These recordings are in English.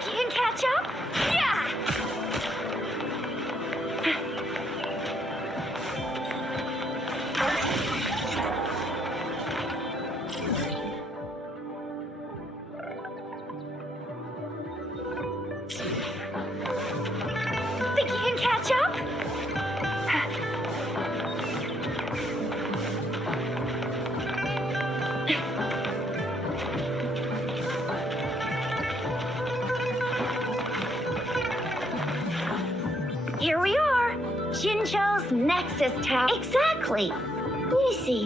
Think you can catch up? Yeah! Think you can catch up? Here we are. Jinzhou's Nexus Tower. Exactly. Let me see.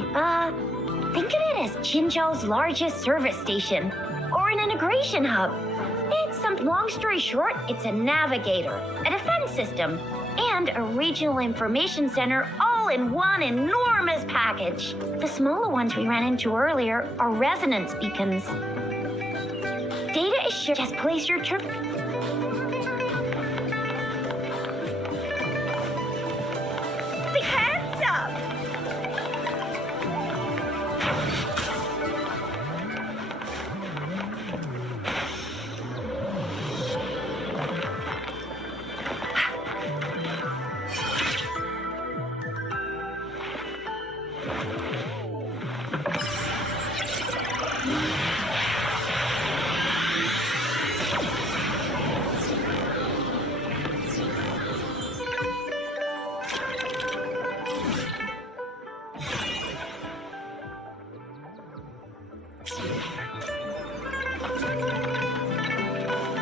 Think of it as Jinzhou's largest service station or an integration hub. Long story short, it's a navigator, a defense system, and a regional information center all in one enormous package. The smaller ones we ran into earlier are resonance beacons. Data is shared. Just place your trip. Hands up!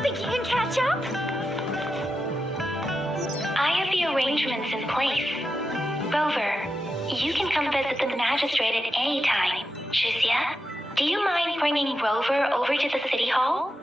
Think you can catch up? I have the arrangements in place. Rover, you can come visit the magistrate at any time. Shuzia, do you mind bringing Rover over to the city hall?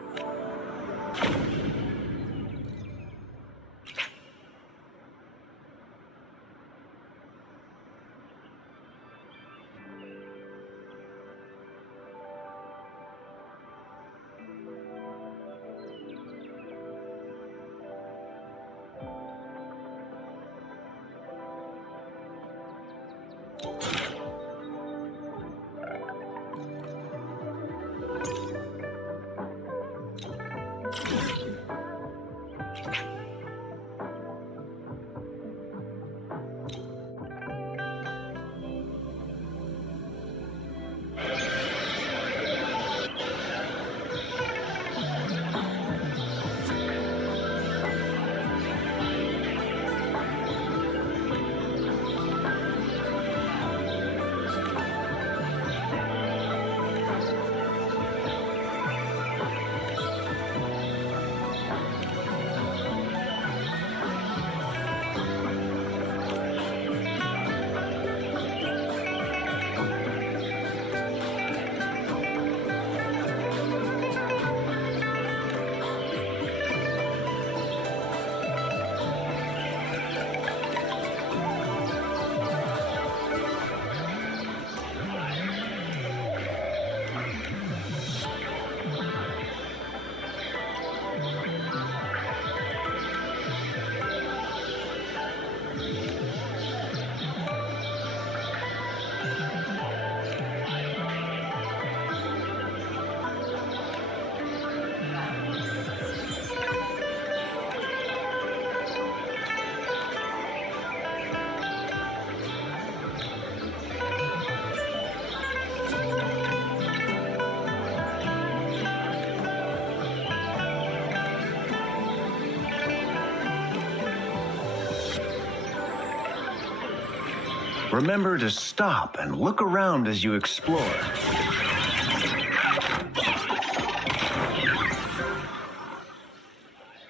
Remember to stop and look around as you explore.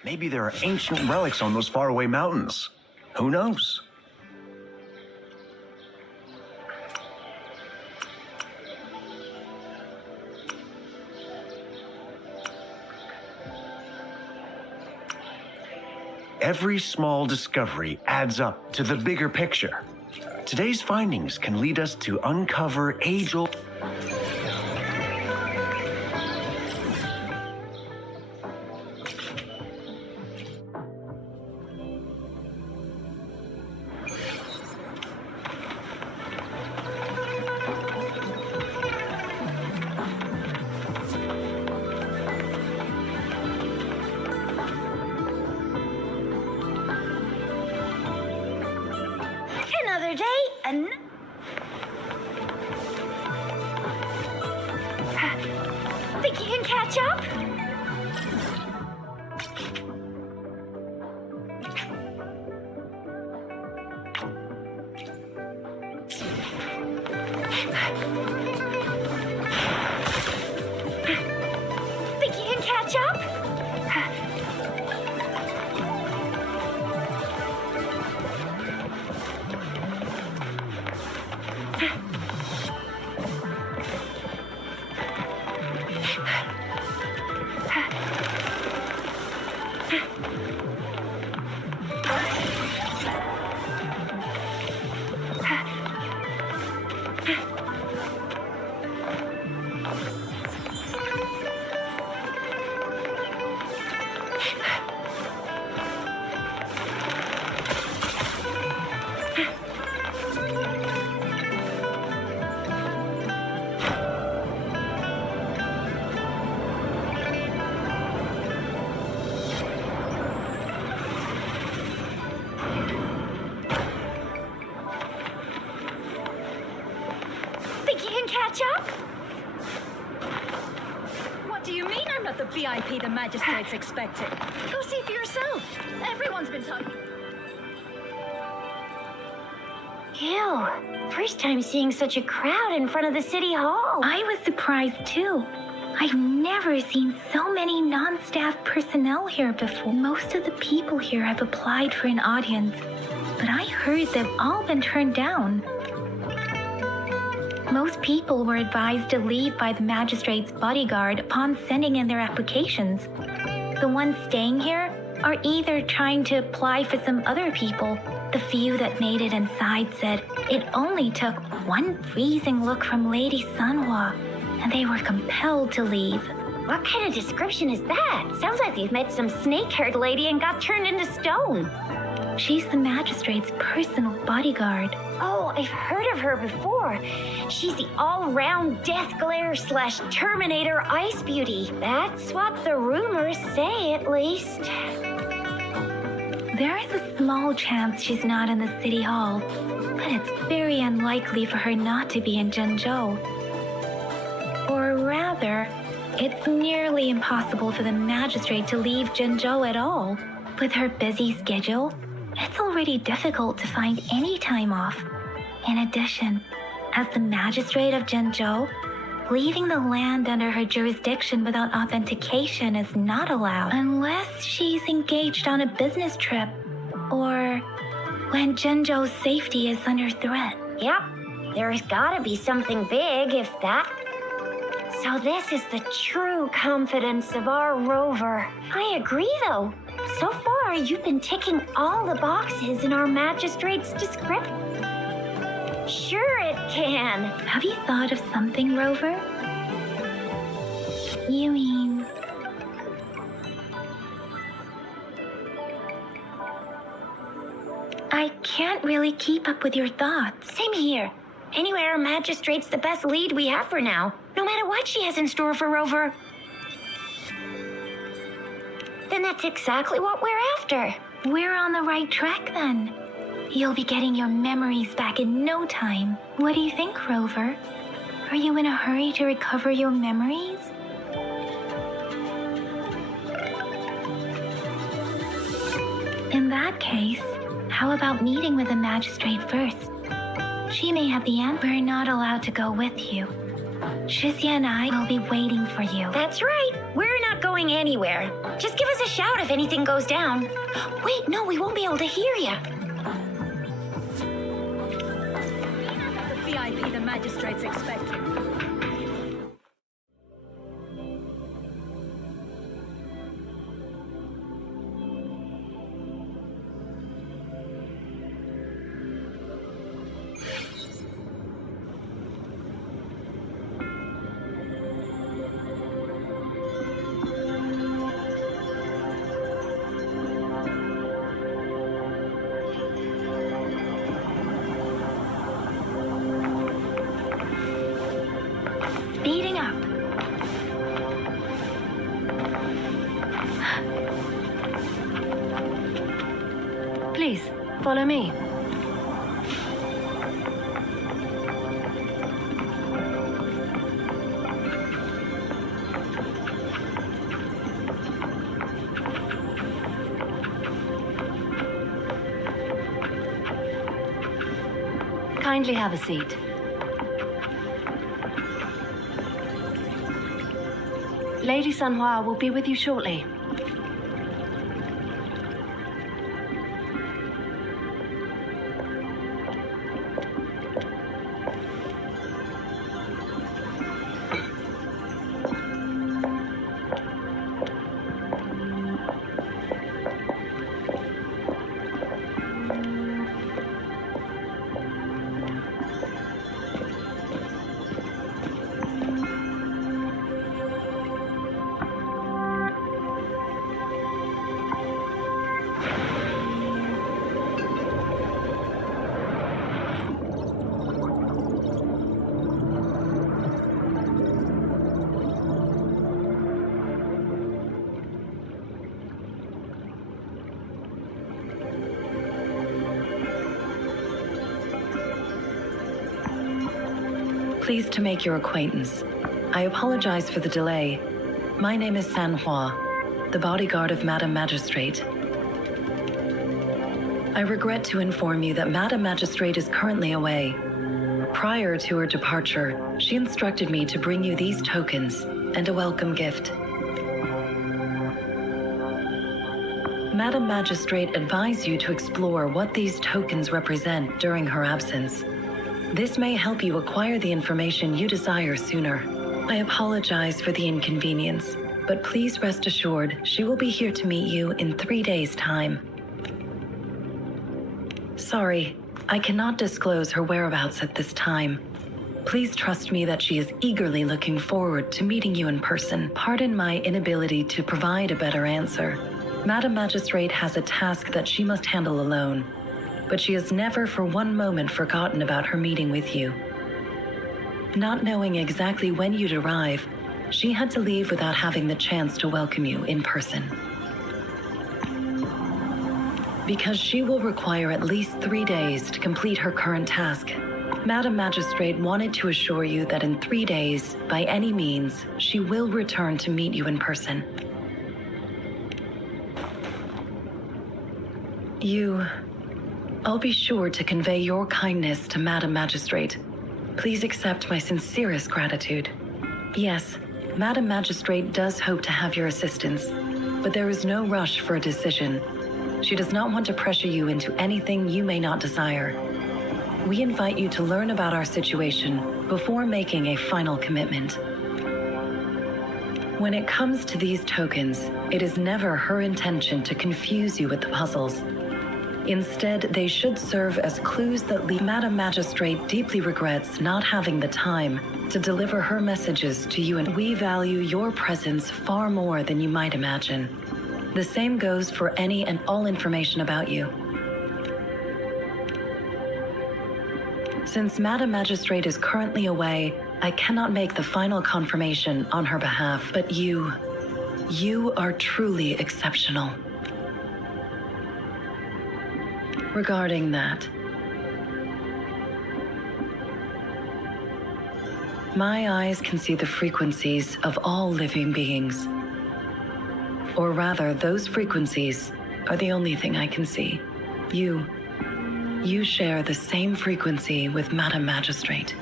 Maybe there are ancient relics on those faraway mountains. Who knows? Every small discovery adds up to the bigger picture. Today's findings can lead us to uncover age-old... And think you can catch up? Think you can catch up? Think you can catch up? What do you mean I'm not the VIP the magistrates expected? Go see for yourself. Everyone's been talking. Ew, first time seeing such a crowd in front of the city hall. I was surprised too. I've never seen so many non-staff personnel here before. Most of the people here have applied for an audience, but I heard they've all been turned down. Most people were advised to leave by the magistrate's bodyguard upon sending in their applications. The ones staying here are either trying to apply for some other people. The few that made it inside said it only took one freezing look from Lady Sanhua, and they were compelled to leave. What kind of description is that? Sounds like you've met some snake-haired lady and got turned into stone. She's the magistrate's personal bodyguard. Oh, I've heard of her before. She's the all-round death glare / Terminator ice beauty. That's what the rumors say, at least. There is a small chance she's not in the city hall, but it's very unlikely for her not to be in Zhengzhou. Or rather, it's nearly impossible for the magistrate to leave Zhengzhou at all. With her busy schedule, it's already difficult to find any time off. In addition, as the magistrate of Zhengzhou, leaving the land under her jurisdiction without authentication is not allowed unless she's engaged on a business trip or when Zhengzhou's safety is under threat. Yep, there's gotta be something big, if that. So this is the true confidence of our rover. I agree, though. So far, you've been ticking all the boxes in our magistrate's description. Sure it can. Have you thought of something, Rover? You mean... I can't really keep up with your thoughts. Same here. Anyway, our magistrate's the best lead we have for now, no matter what she has in store for Rover. Then that's exactly what we're after. We're on the right track then. You'll be getting your memories back in no time. What do you think, Rover? Are you in a hurry to recover your memories? In that case, how about meeting with the magistrate first? She may have the answer. We're not allowed to go with you. Shizia and I will be waiting for you. That's right. We're not going anywhere. Just give us a shout if anything goes down. Wait, no, we won't be able to hear you. The VIP the magistrates expected. Speeding up. Please, follow me. Kindly have a seat. Lady Sanhua will be with you shortly. Pleased to make your acquaintance. I apologize for the delay. My name is Sanhua, the bodyguard of Madam Magistrate. I regret to inform you that Madam Magistrate is currently away. Prior to her departure, she instructed me to bring you these tokens and a welcome gift. Madam Magistrate advised you to explore what these tokens represent during her absence. This may help you acquire the information you desire sooner. I apologize for the inconvenience, but please rest assured she will be here to meet you in 3 days' time. Sorry, I cannot disclose her whereabouts at this time. Please trust me that she is eagerly looking forward to meeting you in person. Pardon my inability to provide a better answer. Madam Magistrate has a task that she must handle alone, but she has never for one moment forgotten about her meeting with you. Not knowing exactly when you'd arrive, she had to leave without having the chance to welcome you in person. Because she will require at least 3 days to complete her current task, Madam Magistrate wanted to assure you that in 3 days, by any means, she will return to meet you in person. I'll be sure to convey your kindness to Madam Magistrate. Please accept my sincerest gratitude. Yes, Madam Magistrate does hope to have your assistance, but there is no rush for a decision. She does not want to pressure you into anything you may not desire. We invite you to learn about our situation before making a final commitment. When it comes to these tokens, it is never her intention to confuse you with the puzzles. Instead, they should serve as clues that lead. Madam Magistrate deeply regrets not having the time to deliver her messages to you, and we value your presence far more than you might imagine. The same goes for any and all information about you. Since Madam Magistrate is currently away, I cannot make the final confirmation on her behalf, but you are truly exceptional. Regarding that, my eyes can see the frequencies of all living beings. Or rather, those frequencies are the only thing I can see. You share the same frequency with Madam Magistrate.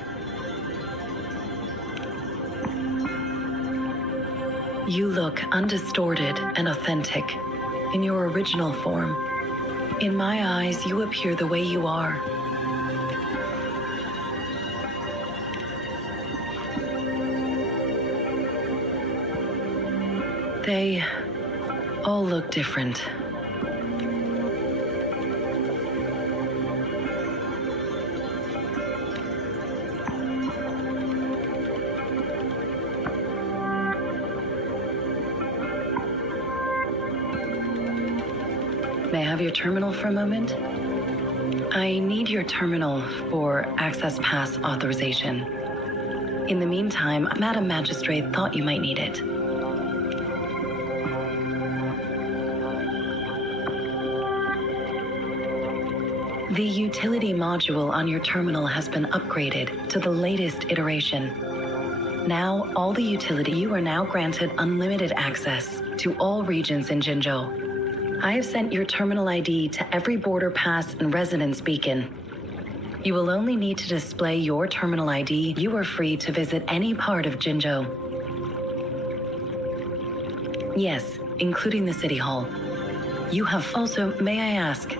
You look undistorted and authentic in your original form. In my eyes, you appear the way you are. They all look different. May I have your terminal for a moment? I need your terminal for access pass authorization. In the meantime, Madam Magistrate thought you might need it. The utility module on your terminal has been upgraded to the latest iteration. Now, all the utility, you are now granted unlimited access to all regions in Jinzhou. I have sent your terminal ID to every border pass and residence beacon. You will only need to display your terminal ID. You are free to visit any part of Jinzhou. Yes, including the City Hall. You have also, may I ask,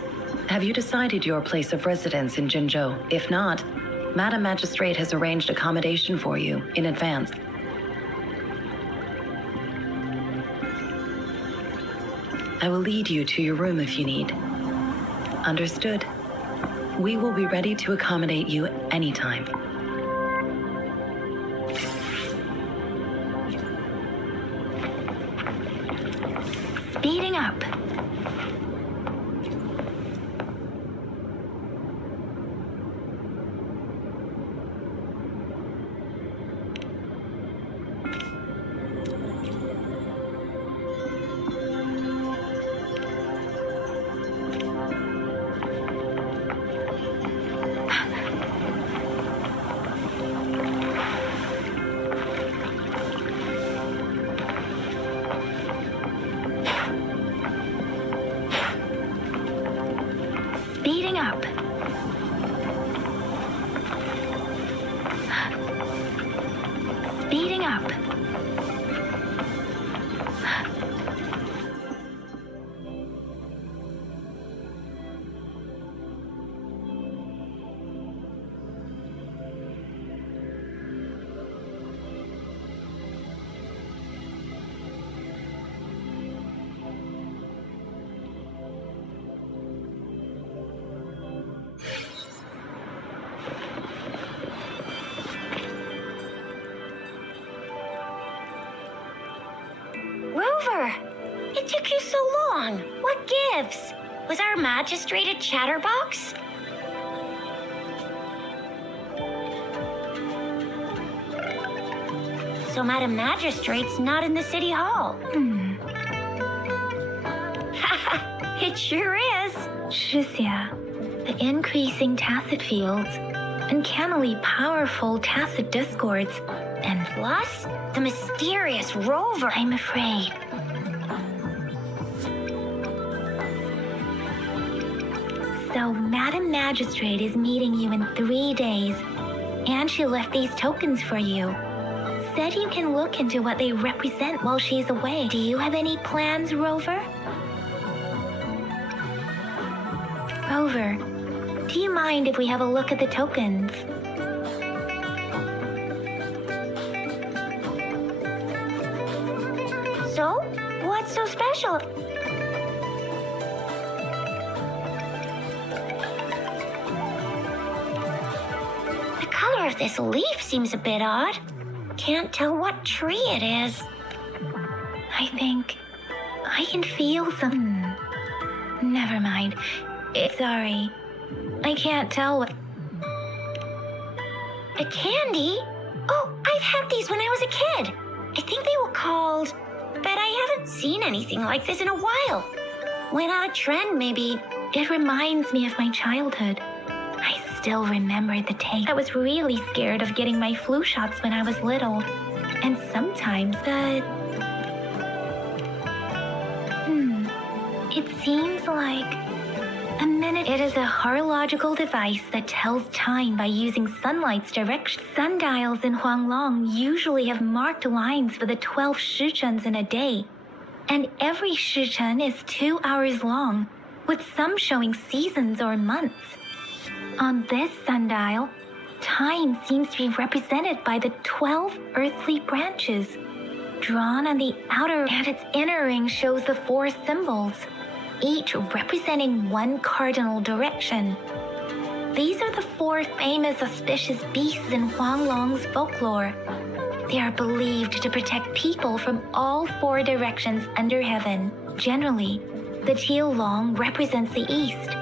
have you decided your place of residence in Jinzhou? If not, Madam Magistrate has arranged accommodation for you in advance. I will lead you to your room if you need. Understood. We will be ready to accommodate you anytime. Speeding up. Speeding up. Speeding up. Rover, it took you so long. What gives? Was our magistrate a chatterbox? So Madam Magistrate's not in the City Hall. It sure is. Shixia, the increasing tacit fields, uncannily powerful tacit discords, and Plus, the mysterious Rover. I'm afraid. So, Madam Magistrate is meeting you in 3 days, and she left these tokens for you. Said you can look into what they represent while she's away. Do you have any plans, Rover? Rover, do you mind if we have a look at the tokens? So, what's so special? The color of this leaf seems a bit odd. Can't tell what tree it is. I think I can feel some. Never mind. Sorry. I can't tell what. A candy? Oh, I've had these when I was a kid. I think they were called, but I haven't seen anything like this in a while. Went out of trend, maybe. It reminds me of my childhood. I still remember the taste. I was really scared of getting my flu shots when I was little. And sometimes it seems like a minute. It is a horological device that tells time by using sunlight's direction. Sundials in Huanglong usually have marked lines for the 12 shichens in a day. And every shichen is 2 hours long, with some showing seasons or months. On this sundial, time seems to be represented by the 12 earthly branches. Drawn on the outer, and its inner ring shows the 4 symbols, each representing one cardinal direction. These are the 4 famous auspicious beasts in Huanglong's folklore. They are believed to protect people from all 4 directions under heaven. Generally, the teal long represents the east.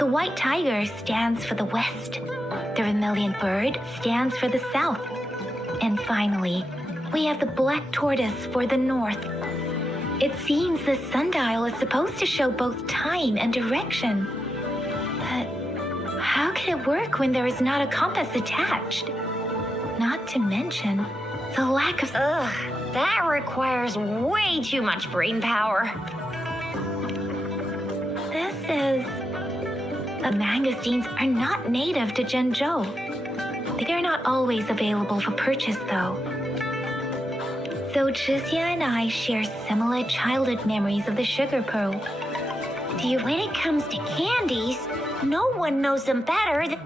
The white tiger stands for the west. The vermilion bird stands for the south. And finally, we have the black tortoise for the north. It seems the sundial is supposed to show both time and direction. But how can it work when there is not a compass attached? Not to mention the lack of... Ugh, that requires way too much brain power. This is The magazines are not native to Zhengzhou. They're not always available for purchase, though. So Zhixia and I share similar childhood memories of the sugar pearl. When it comes to candies, no one knows them better than...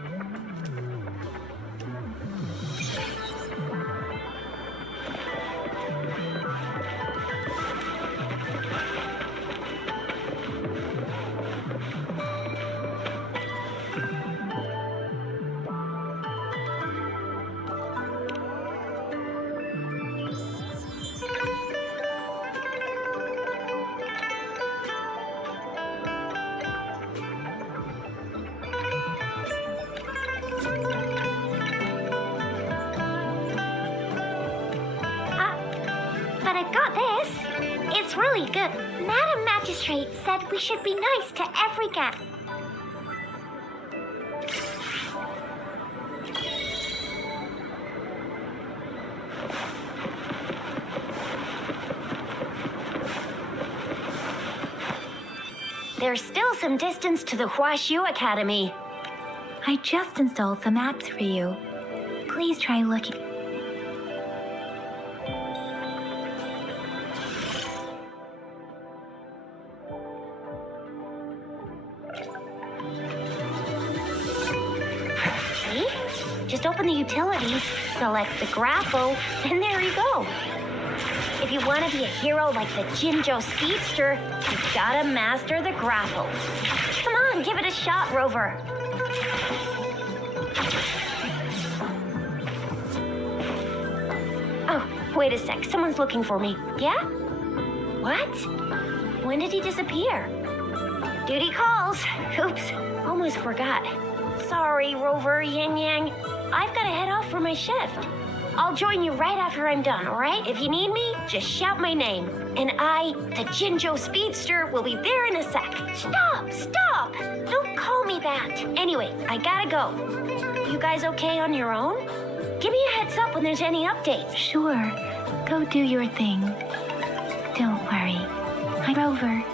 But I got this. It's really good. Madam Magistrate said we should be nice to every cat. There's still some distance to the Huaxiu Academy. I just installed some apps for you. Please try looking. See? Just open the utilities, select the grapple, and there you go. If you want to be a hero like the Jinzhou Speedster, you've got to master the grapple. Come on, give it a shot, Rover. Oh, wait a sec. Someone's looking for me. Yeah? What? When did he disappear? Duty calls. Oops, almost forgot. Sorry, Rover, Yin Yang. I've got to head off for my shift. I'll join you right after I'm done, all right? If you need me, just shout my name. And I, the Jinzhou Speedster, will be there in a sec. Stop! Stop! Don't call me that. Anyway, I gotta go. You guys okay on your own? Give me a heads up when there's any updates. Sure, go do your thing. Don't worry. I'm Rover.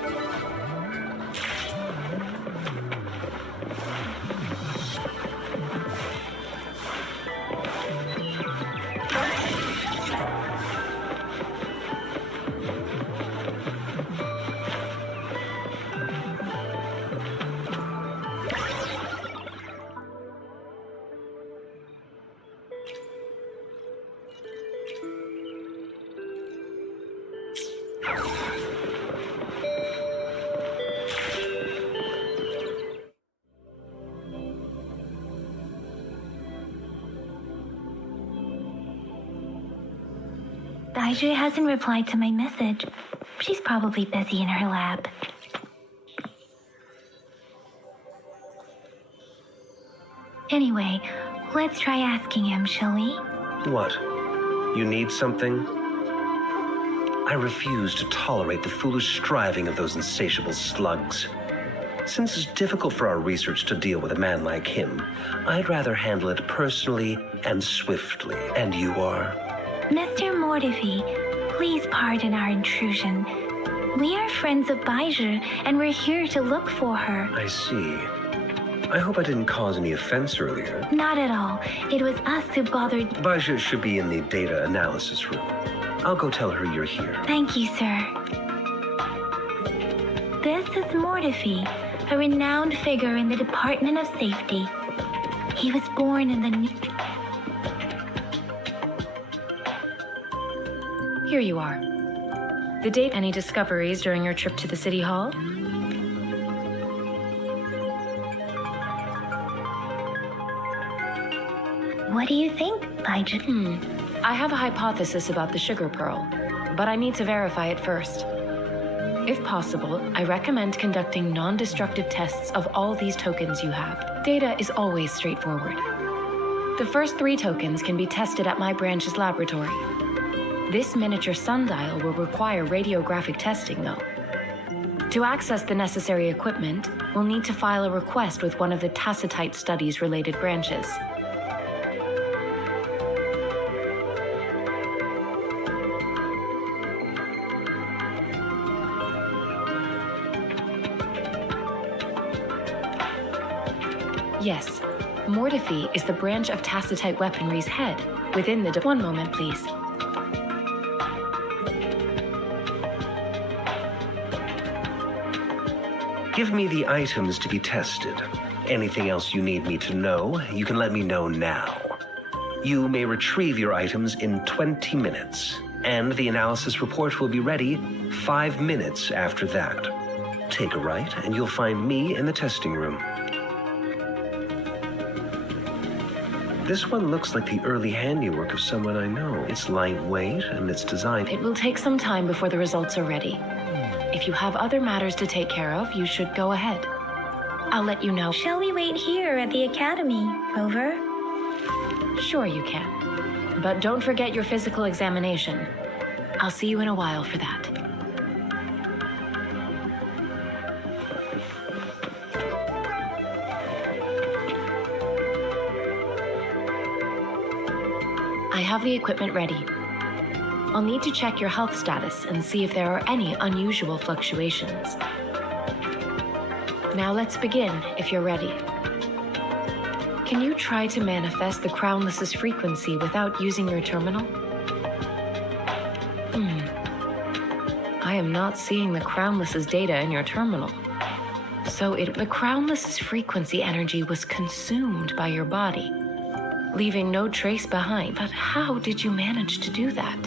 Daijue hasn't replied to my message. She's probably busy in her lab. Anyway, let's try asking him, shall we? What? You need something? I refuse to tolerate the foolish striving of those insatiable slugs. Since it's difficult for our research to deal with a man like him, I'd rather handle it personally and swiftly. And you are? Mr. Mortifi, please pardon our intrusion. We are friends of Baizhi, and we're here to look for her. I see. I hope I didn't cause any offense earlier. Not at all. It was us who bothered. Baizhi should be in the data analysis room. I'll go tell her you're here. Thank you, sir. This is Mortifi, a renowned figure in the Department of Safety. He was born in the... Here you are. The date, any discoveries during your trip to the City Hall? What do you think, Baizhi? I have a hypothesis about the sugar pearl, but I need to verify it first. If possible, I recommend conducting non-destructive tests of all these tokens you have. Data is always straightforward. The first 3 tokens can be tested at my branch's laboratory. This miniature sundial will require radiographic testing, though. To access the necessary equipment, we'll need to file a request with one of the Tacitite Studies-related branches. Yes. Mortiphy is the branch of Tacitite weaponry's head within the... One moment, please. Give me the items to be tested. Anything else you need me to know, you can let me know now. You may retrieve your items in 20 minutes, and the analysis report will be ready 5 minutes after that. Take a right, and you'll find me in the testing room. This one looks like the early handiwork of someone I know. It's lightweight, and it's designed... It will take some time before the results are ready. If you have other matters to take care of, you should go ahead. I'll let you know. Shall we wait here at the academy, Rover? Sure you can. But don't forget your physical examination. I'll see you in a while for that. I have the equipment ready. I'll need to check your health status and see if there are any unusual fluctuations. Now let's begin, if you're ready. Can you try to manifest the Crownless's frequency without using your terminal? I am not seeing the Crownless's data in your terminal. So the Crownless's frequency energy was consumed by your body, leaving no trace behind. But how did you manage to do that?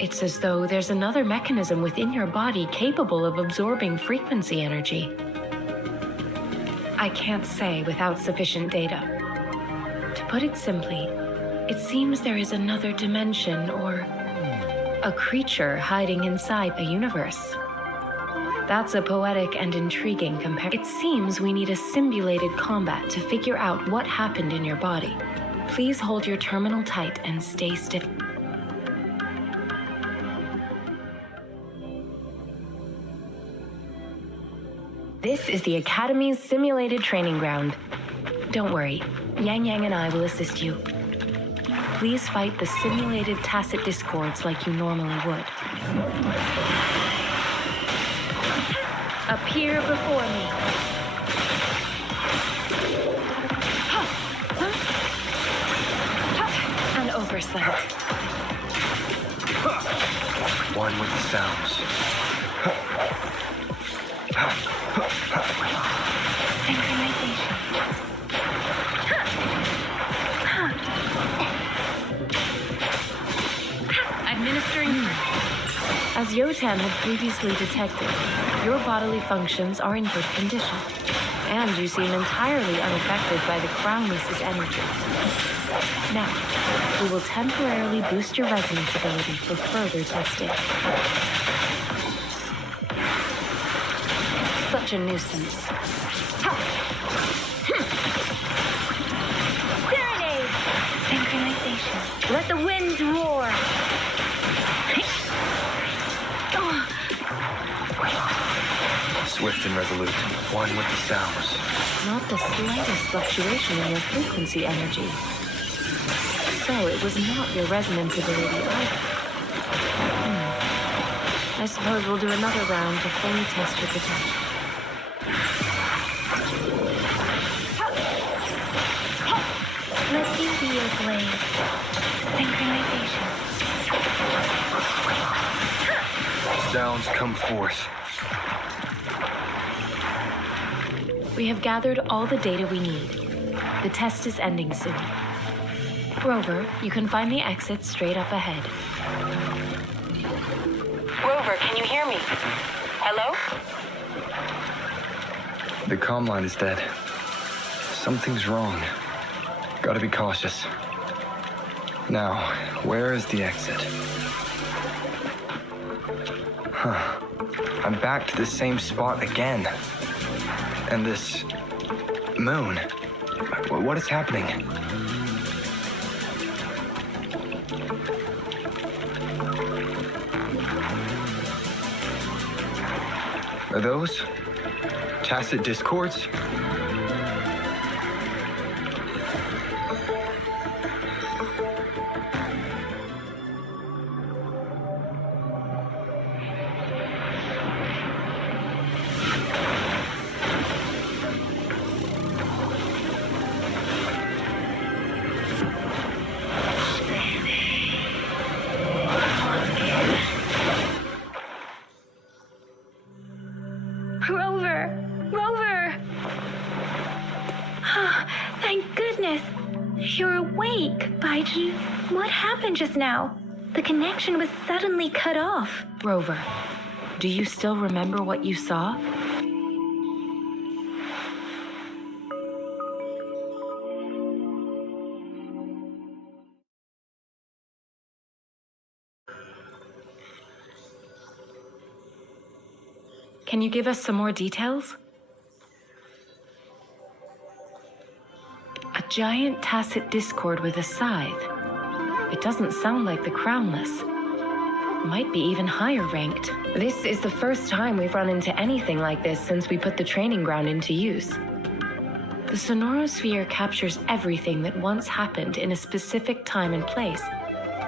It's as though there's another mechanism within your body capable of absorbing frequency energy. I can't say without sufficient data. To put it simply, it seems there is another dimension or a creature hiding inside the universe. That's a poetic and intriguing comparison. It seems we need a simulated combat to figure out what happened in your body. Please hold your terminal tight and stay still. This is the Academy's simulated training ground. Don't worry, Yang Yang and I will assist you. Please fight the simulated tacit discords like you normally would. Appear before me. An oversight. One with the sounds. Synchronization. Administering. As Yotan had previously detected, your bodily functions are in good condition, and you seem entirely unaffected by the Crownless's energy. Now, we will temporarily boost your resonance ability for further testing. Such a nuisance. Serenade! Synchronization. Let the winds roar! Swift and resolute. One with the sounds. Not the slightest fluctuation in your frequency energy. So it was not your resonance ability either. I suppose we'll do another round to fully test your potential. Let's use the ear blade. Synchronization. Sounds come forth. We have gathered all the data we need. The test is ending soon. Rover, you can find the exit straight up ahead. Rover, can you hear me? Hello? The comm line is dead. Something's wrong. Gotta be cautious. Now, where is the exit? Huh. I'm back to the same spot again. And this moon. What is happening? Are those tacit discords? Rover! Rover! Ah, thank goodness. You're awake, Baiji. What happened just now? The connection was suddenly cut off. Rover, do you still remember what you saw? Can you give us some more details? A giant tacit discord with a scythe. It doesn't sound like the Crownless. Might be even higher ranked. This is the first time we've run into anything like this since we put the training ground into use. The Sonorosphere captures everything that once happened in a specific time and place,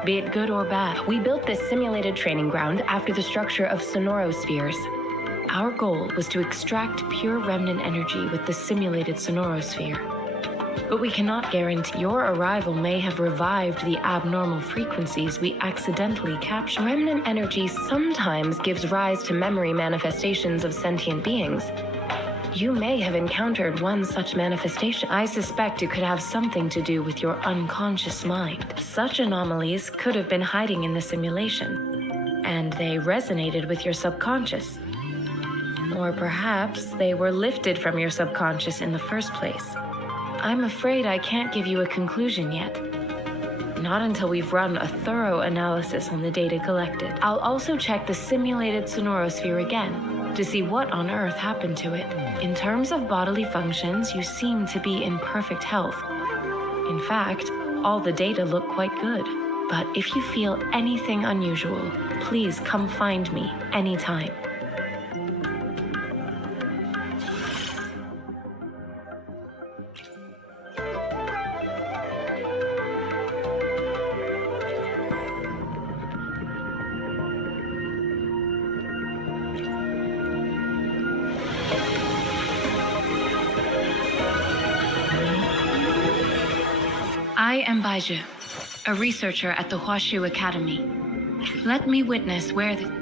be it good or bad. We built this simulated training ground after the structure of Sonorospheres. Our goal was to extract pure remnant energy with the simulated Sonorosphere. But we cannot guarantee your arrival may have revived the abnormal frequencies we accidentally captured. Remnant energy sometimes gives rise to memory manifestations of sentient beings. You may have encountered one such manifestation. I suspect it could have something to do with your unconscious mind. Such anomalies could have been hiding in the simulation, and they resonated with your subconscious. Or perhaps they were lifted from your subconscious in the first place. I'm afraid I can't give you a conclusion yet. Not until we've run a thorough analysis on the data collected. I'll also check the simulated Sonorosphere again to see what on earth happened to it. In terms of bodily functions, you seem to be in perfect health. In fact, all the data look quite good. But if you feel anything unusual, please come find me anytime. I am Baiju, a researcher at the Huashu Academy. Let me witness where the...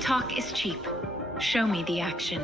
Talk is cheap. Show me the action.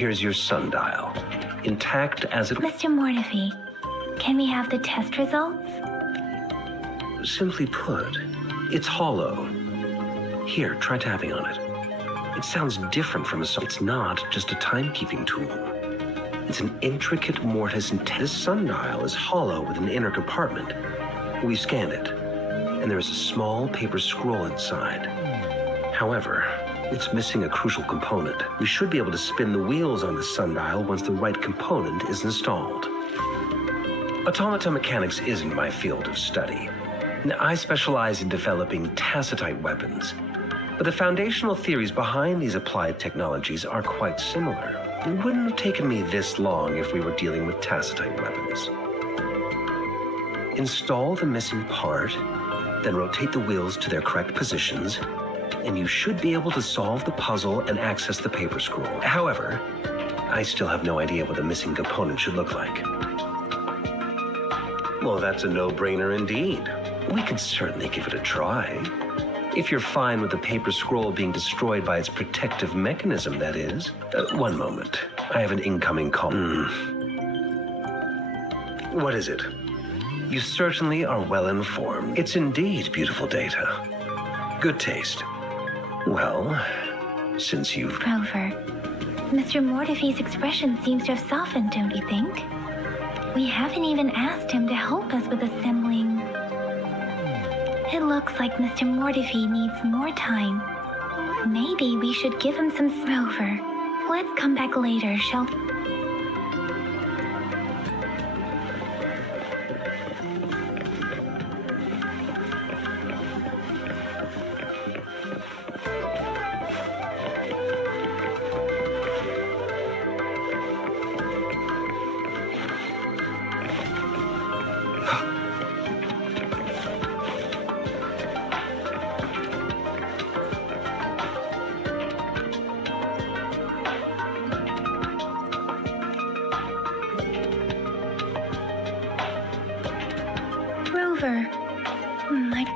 Here's your sundial. intact as it... Mr. Mortefi, can we have the test results? Simply put, it's hollow. Here, try tapping on it. It sounds different from a... It's not just a timekeeping tool. It's an intricate mortise and... This sundial is hollow with an inner compartment. We've scanned it, and there is a small paper scroll inside. However, it's missing a crucial component. We should be able to spin the wheels on the sundial once the right component is installed. Automata mechanics isn't my field of study. I specialize in developing tacitite weapons, but the foundational theories behind these applied technologies are quite similar. It wouldn't have taken me this long if we were dealing with tacitite weapons. Install the missing part, then rotate the wheels to their correct positions, and you should be able to solve the puzzle and access the paper scroll. However, I still have no idea what the missing component should look like. Well, that's a no-brainer indeed. We could certainly give it a try. If you're fine with the paper scroll being destroyed by its protective mechanism, that is. One moment. I have an incoming call. What is it? You certainly are well informed. It's indeed beautiful data. Good taste. Well, since you've... Rover, Mr. Mortefi's expression seems to have softened, don't you think? We haven't even asked him to help us with assembling. It looks like Mr. Mortefi needs more time. Maybe we should give him some... Rover, let's come back later, shall... Rover, Rover?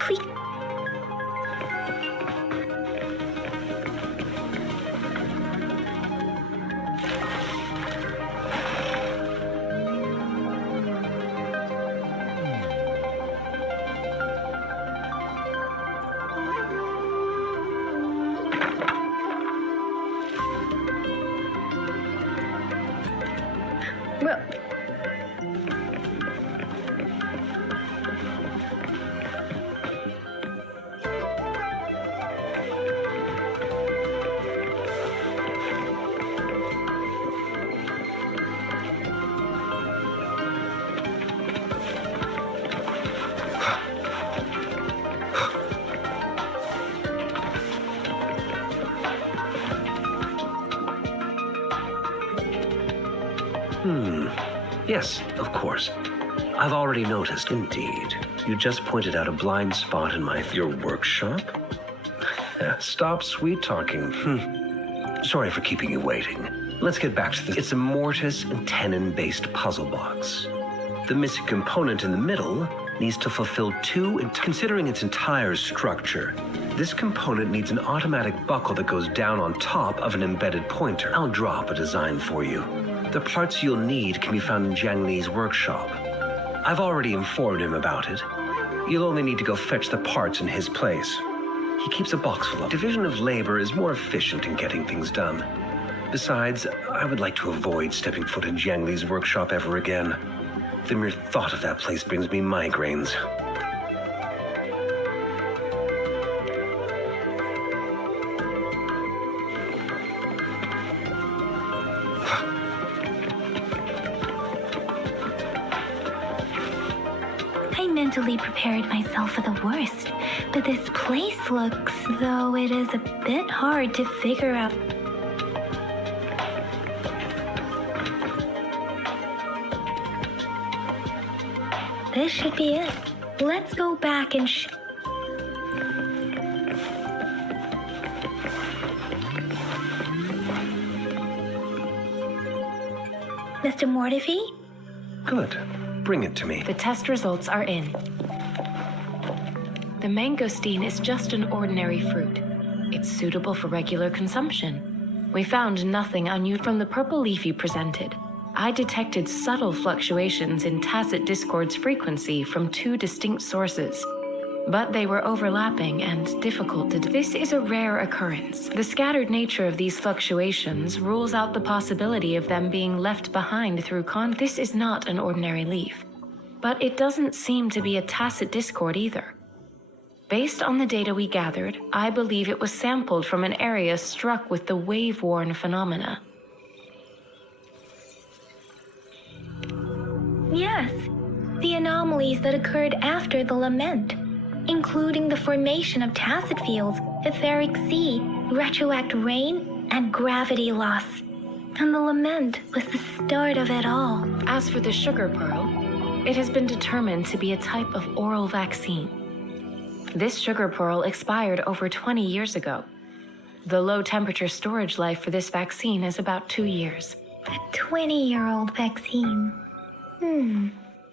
Please... Yes, of course. I've already noticed. Indeed. You just pointed out a blind spot in your workshop? Stop sweet-talking. Sorry for keeping you waiting. Let's get back to this. It's a mortise and tenon-based puzzle box. The missing component in the middle needs to fulfill considering its entire structure, this component needs an automatic buckle that goes down on top of an embedded pointer. I'll drop a design for you. The parts you'll need can be found in Jiang Li's workshop. I've already informed him about it. You'll only need to go fetch the parts in his place. He keeps a box full of... Division of labor is more efficient in getting things done. Besides, I would like to avoid stepping foot in Jiang Li's workshop ever again. The mere thought of that place brings me migraines. I mentally prepared myself for the worst, but this place looks, though it is a bit hard to figure out. This should be it. Let's go back and Mr. Mortefi, Good. Bring it to me. The test results are in. The mangosteen is just an ordinary fruit. It's suitable for regular consumption. We found nothing unusual from the purple leaf you presented. I detected subtle fluctuations in tacit discord's frequency from two distinct sources, but they were overlapping and difficult to. This is a rare occurrence. The scattered nature of these fluctuations rules out the possibility of them being left behind through This is not an ordinary leaf, but it doesn't seem to be a tacit discord either. Based on the data we gathered, I believe it was sampled from an area struck with the wave-worn phenomena. Yes, the anomalies that occurred after the lament, including the formation of tacit fields, etheric sea, retroact rain, and gravity loss. And the lament was the start of it all. As for the sugar pearl, it has been determined to be a type of oral vaccine. This sugar pearl expired over 20 years ago. The low-temperature storage life for this vaccine is about 2 years. A 20-year-old vaccine.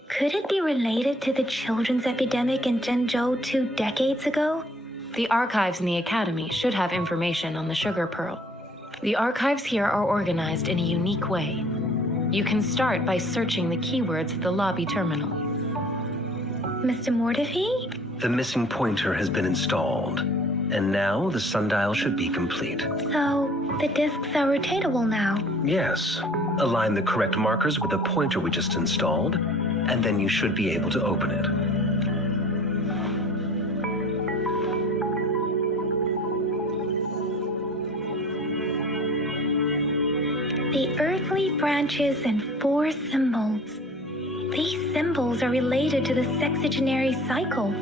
Could it be related to the children's epidemic in Zhengzhou 2 decades ago? The archives in the Academy should have information on the sugar pearl. The archives here are organized in a unique way. You can start by searching the keywords at the lobby terminal. Mr. Mortefi? The missing pointer has been installed, and now the sundial should be complete. So, the discs are rotatable now? Yes. Align the correct markers with the pointer we just installed, and then you should be able to open it. The earthly branches and 4 symbols. These symbols are related to the sexagenary cycle.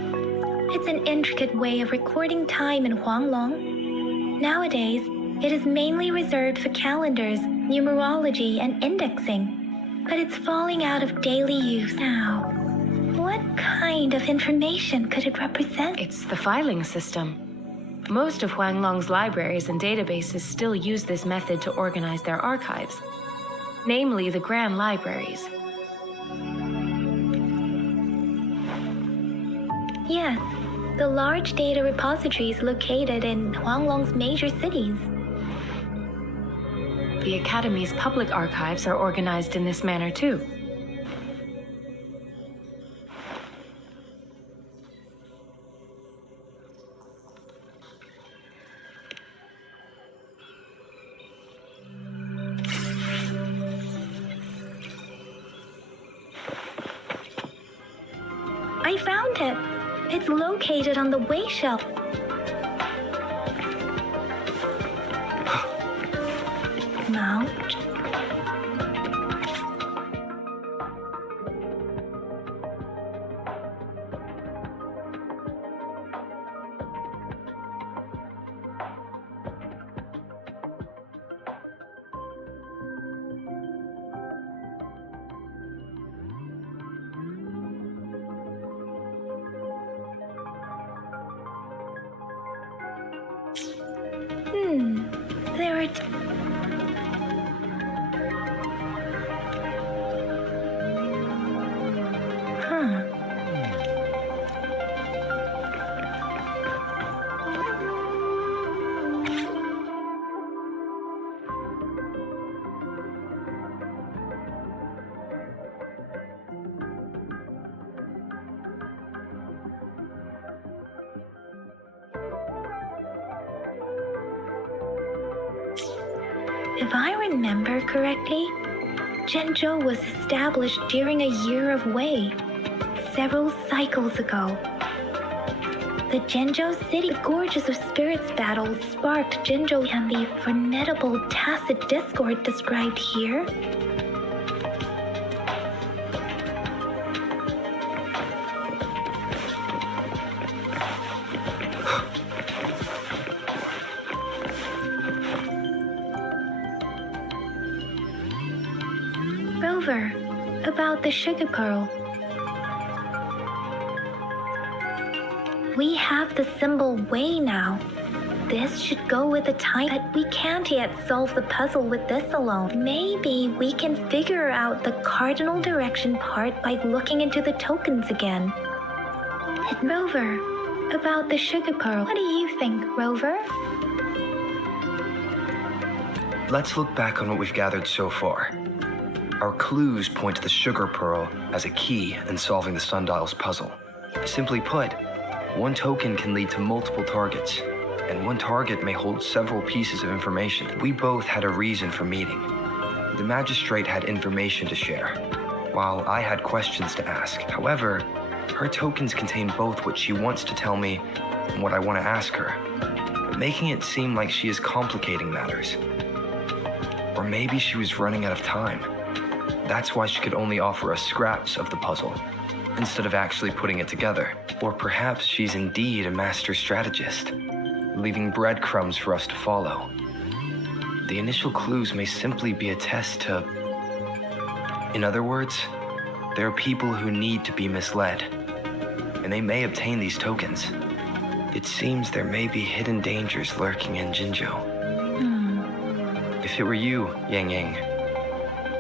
It's an intricate way of recording time in Huanglong. Nowadays, it is mainly reserved for calendars, numerology, and indexing, but it's falling out of daily use now. What kind of information could it represent? It's the filing system. Most of Huanglong's libraries and databases still use this method to organize their archives, namely the Grand Libraries. Yes, the large data repositories located in Huanglong's major cities. The Academy's public archives are organized in this manner too. I found it. It's located on the way shelf. Mount. There are If I remember correctly, Zhengzhou was established during a year of Wei, several cycles ago. The Zhengzhou City Gorges of Spirits battle sparked Zhengzhou and the formidable tacit discord described here. Rover, about the sugar pearl. We have the symbol Wei now. this should go with the time, but we can't yet solve the puzzle with this alone. Maybe we can figure out the cardinal direction part by looking into the tokens again. Rover, about the sugar pearl, what do you think, Rover? Let's look back on what we've gathered so far. Our clues point to the sugar pearl as a key in solving the sundial's puzzle. Simply put, one token can lead to multiple targets, and one target may hold several pieces of information. We both had a reason for meeting. The magistrate had information to share, while I had questions to ask. However, her tokens contain both what she wants to tell me and what I want to ask her, making it seem like she is complicating matters. Or maybe she was running out of time. That's why she could only offer us scraps of the puzzle, instead of actually putting it together. Or perhaps she's indeed a master strategist, leaving breadcrumbs for us to follow. The initial clues may simply be a test to... In other words, there are people who need to be misled, and they may obtain these tokens. It seems there may be hidden dangers lurking in Jinzhou. If it were you, Yang Yang,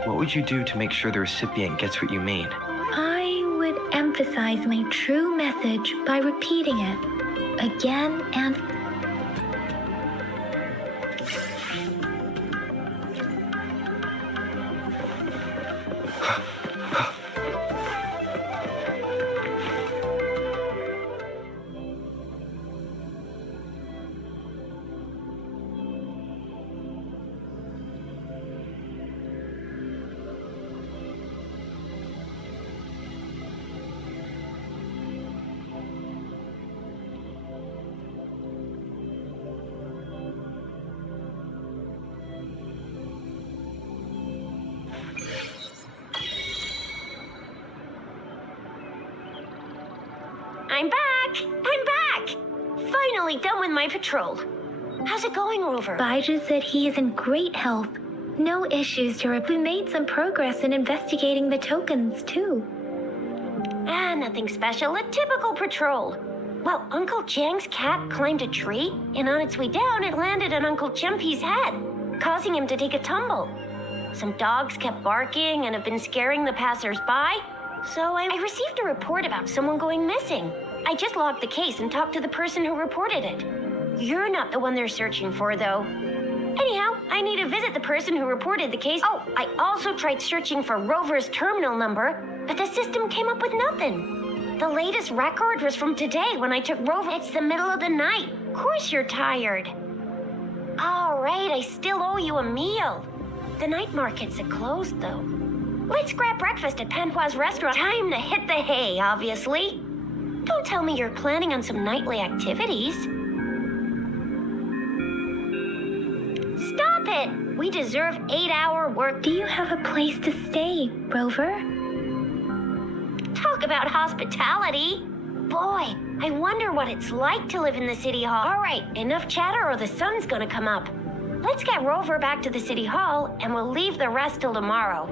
what would you do to make sure the recipient gets what you mean? I would emphasize my true message by repeating it again and I'm back! Finally done with my patrol. How's it going, Rover? Baiju said he is in great health. No issues to report. We made some progress in investigating the tokens, too. Nothing special. A typical patrol. Well, Uncle Chang's cat climbed a tree, and on its way down, it landed on Uncle Chumpi's head, causing him to take a tumble. Some dogs kept barking and have been scaring the passers-by, so I received a report about someone going missing. I just logged the case and talked to the person who reported it. You're not the one they're searching for, though. Anyhow, I need to visit the person who reported the case. Oh, I also tried searching for Rover's terminal number, but the system came up with nothing. The latest record was from today when I took Rover. It's the middle of the night. Of course you're tired. All right, I still owe you a meal. The night markets are closed, though. Let's grab breakfast at Panhua's restaurant. Time to hit the hay, obviously. Don't tell me you're planning on some nightly activities. Stop it! We deserve 8-hour work. Do you have a place to stay, Rover? Talk about hospitality. Boy, I wonder what it's like to live in the city hall. All right, enough chatter or the sun's gonna come up. Let's get Rover back to the city hall and we'll leave the rest till tomorrow.